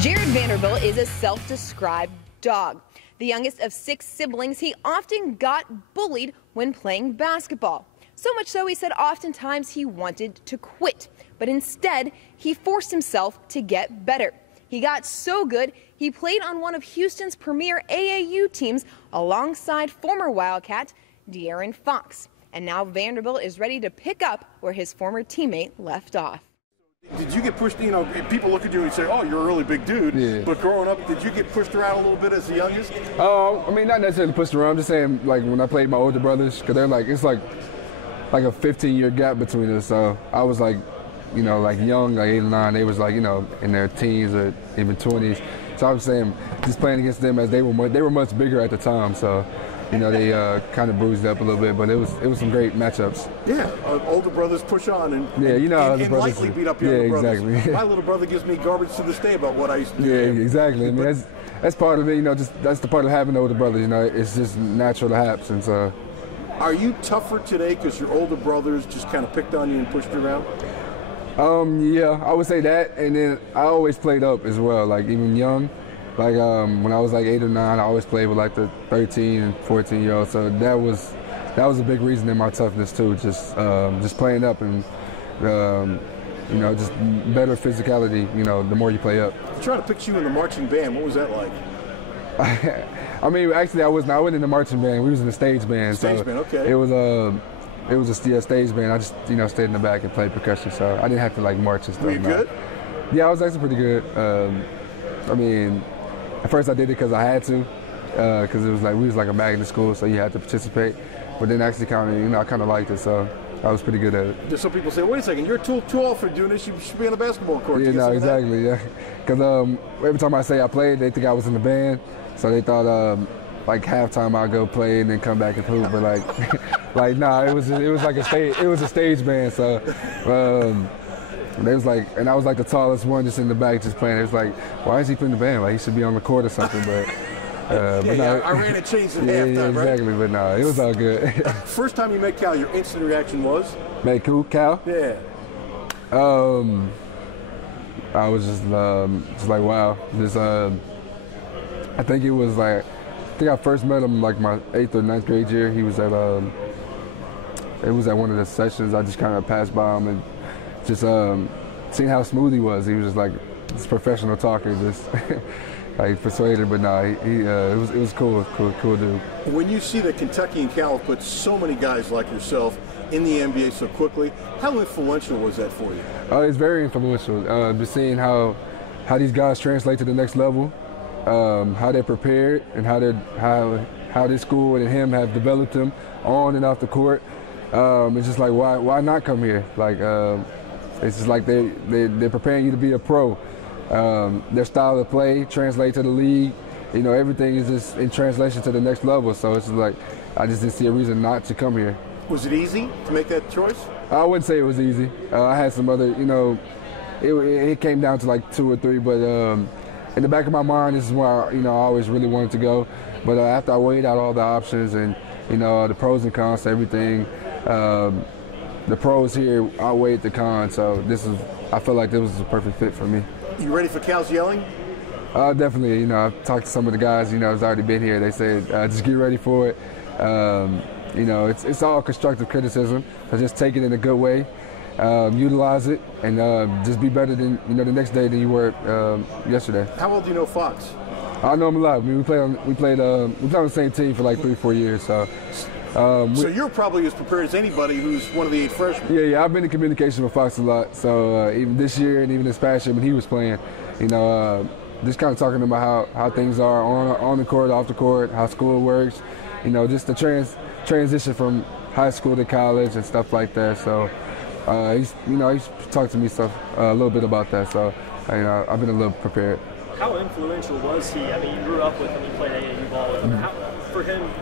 Jared Vanderbilt is a self-described dog. The youngest of 6 siblings, he often got bullied when playing basketball. So much so, he said oftentimes he wanted to quit, but instead he forced himself to get better. He got so good, he played on one of Houston's premier AAU teams alongside former Wildcat De'Aaron Fox. And now Vanderbilt is ready to pick up where his former teammate left off. Did you get pushed, people look at you and say, oh, you're a really big dude. Yeah. But growing up, did you get pushed around a little bit as the youngest? I mean, not necessarily pushed around. I'm just saying, like, when I played my older brothers, because they're like, it's like a 15-year gap between us. So I was like, like young, like 8 or 9. They was like, in their teens or even 20s. So I was saying, just playing against them as they were much bigger at the time. So, they kind of bruised up a little bit, but it was some great matchups. Yeah, older brothers push on and likely beat up younger brothers. Exactly. My little brother gives me garbage to this day about what I used to do. Yeah, exactly. I mean, that's part of it. That's the part of having older brothers. It's just natural to happen. So, are you tougher today because your older brothers just kind of picked on you and pushed you around? Yeah, I would say that, and then I always played up as well. Like even young. Like when I was like 8 or 9, I always played with like the 13 and 14-year-olds. So that was a big reason in my toughness too. Just playing up and just better physicality. The more you play up. I tried to picture you in the marching band. What was that like? I mean, actually, I wasn't in the marching band. We was in the stage band. Stage band, okay. It was a stage band. I just stayed in the back and played percussion, so I didn't have to like march and stuff. Were you good? Yeah, I was actually pretty good. I mean, at first I did it because I had to, because it was like we was like a magnet school, so you had to participate. But then actually I kind of liked it, so I was pretty good at it. There's some people say, wait a second, you're too old for doing this. You should be on a basketball court. Yeah, no, exactly, yeah. Because every time I say I played, they think I was in the band, so they thought like halftime I'd go play and then come back and hoop. But like nah, it was like a stage band, so. They was like, and I was like the tallest one just in the back just playing. It was like, why is he playing the band? Like he should be on the court or something. But I ran and changed at halftime, yeah, exactly. Right? But no, it was all good. First time you met Cal, your instant reaction was? Met who? Cal? Yeah. I was just like wow. I think it was like, I first met him like my 8th or 9th grade year. He was at it was at one of the sessions. I just kind of passed by him and just seeing how smooth he was. He was just like this professional talker, just like persuaded. But no, it was cool dude. When you see that Kentucky and Cal have put so many guys like yourself in the NBA so quickly, how influential was that for you? It's very influential. Just seeing how these guys translate to the next level, how they're prepared, and how this school and him have developed them on and off the court. It's just like why not come here? Like. It's just like they're preparing you to be a pro. Their style of play translates to the league. Everything is just in translation to the next level. So it's just like I just didn't see a reason not to come here. Was it easy to make that choice? I wouldn't say it was easy. I had some other, it came down to like 2 or 3. But in the back of my mind, this is where I always really wanted to go. But after I weighed out all the options and the pros and cons to everything. The pros here outweighed the cons, so I feel like this was a perfect fit for me. You ready for Cal's yelling? Definitely. I've talked to some of the guys, that's already been here. They said, just get ready for it. It's all constructive criticism, so just take it in a good way, utilize it, and just be better than the next day than you were yesterday. How well do you know Fox? I know him a lot. I mean, we played on the same team for like 3 or 4 years, so. So you're probably as prepared as anybody who's one of the 8 freshmen. Yeah, I've been in communication with Fox a lot. So even this year and even this past year when he was playing, just kind of talking about how things are on the court, off the court, how school works, just the transition from high school to college and stuff like that. So he's talked to me a little bit about that. So I've been a little prepared. How influential was he? I mean, you grew up with him, you played AAU ball with him.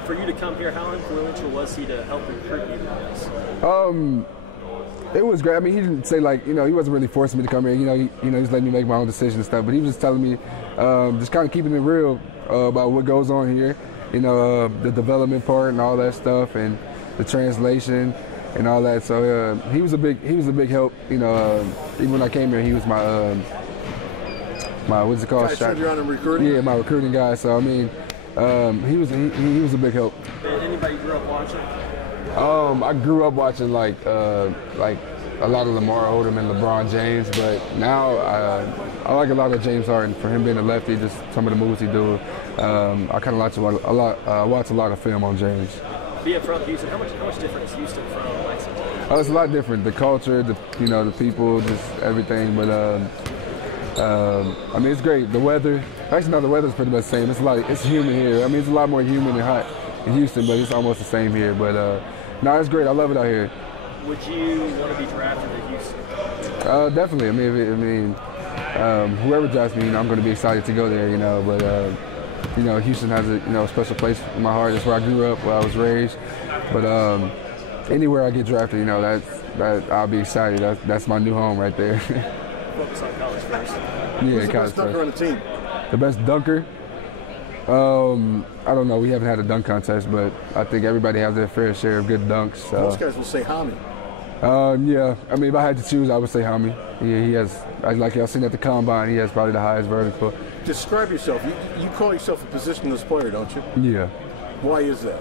For you to come here, how influential was he to help recruit you guys? It was great. I mean, he didn't say he wasn't really forcing me to come here. He was letting me make my own decisions and stuff. But he was just telling me, just kind of keeping it real about what goes on here. The development part and all that stuff, and the translation and all that. So he was a big help. Even when I came here, he was my what's it called? Guys turned you on in recruiting? Yeah, my recruiting guy. So I mean, he was a big help. Anybody you grew up watching? I grew up watching like a lot of Lamar Odom and LeBron James, but now I like a lot of James Harden for him being a lefty. Just some of the moves he do. I kind of watch a lot of film on James. Being from Houston, how much different is Houston from Lexington? It's a lot different. The culture, the people, just everything. But I mean, it's great. The weather. Actually, no, the weather's pretty much the same. It's humid here. I mean, it's a lot more humid and hot in Houston, but it's almost the same here. But no, it's great. I love it out here. Would you want to be drafted in Houston? Definitely. I mean, whoever drafts me, I'm going to be excited to go there. But Houston has a special place in my heart. It's where I grew up, where I was raised. But anywhere I get drafted, that I'll be excited. That's my new home right there. Focus on college first. Yeah, Who's the college best dunker on the team? The best dunker? I don't know. We haven't had a dunk contest, but I think everybody has their fair share of good dunks. So. Most guys will say Hami. Yeah. I mean, if I had to choose, I would say Hami. Yeah, he has, like y'all seen at the combine, he has probably the highest vertical. Describe yourself. You call yourself a positionless player, don't you? Yeah. Why is that?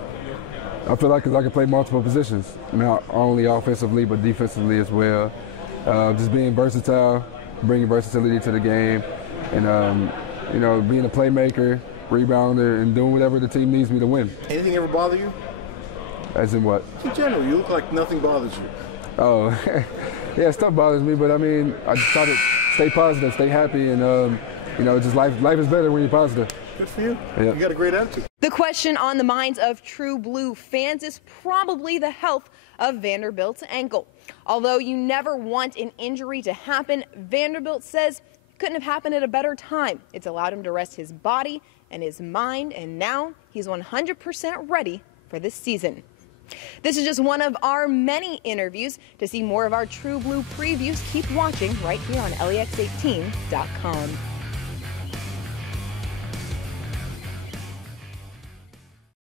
I feel like I can play multiple positions, not only offensively but defensively as well. Just being versatile, bringing versatility to the game, and being a playmaker, rebounder, and doing whatever the team needs me to win. Anything ever bother you? As in what? In general, you look like nothing bothers you. Oh, yeah, stuff bothers me, but I mean, I just try to stay positive, stay happy, and just life is better when you're positive. Good for you. Yeah. You got a great attitude. The question on the minds of True Blue fans is probably the health of Vanderbilt's ankle. Although you never want an injury to happen, Vanderbilt says it couldn't have happened at a better time. It's allowed him to rest his body and his mind, and now he's 100% ready for this season. This is just one of our many interviews. To see more of our True Blue previews, keep watching right here on LEX18.com.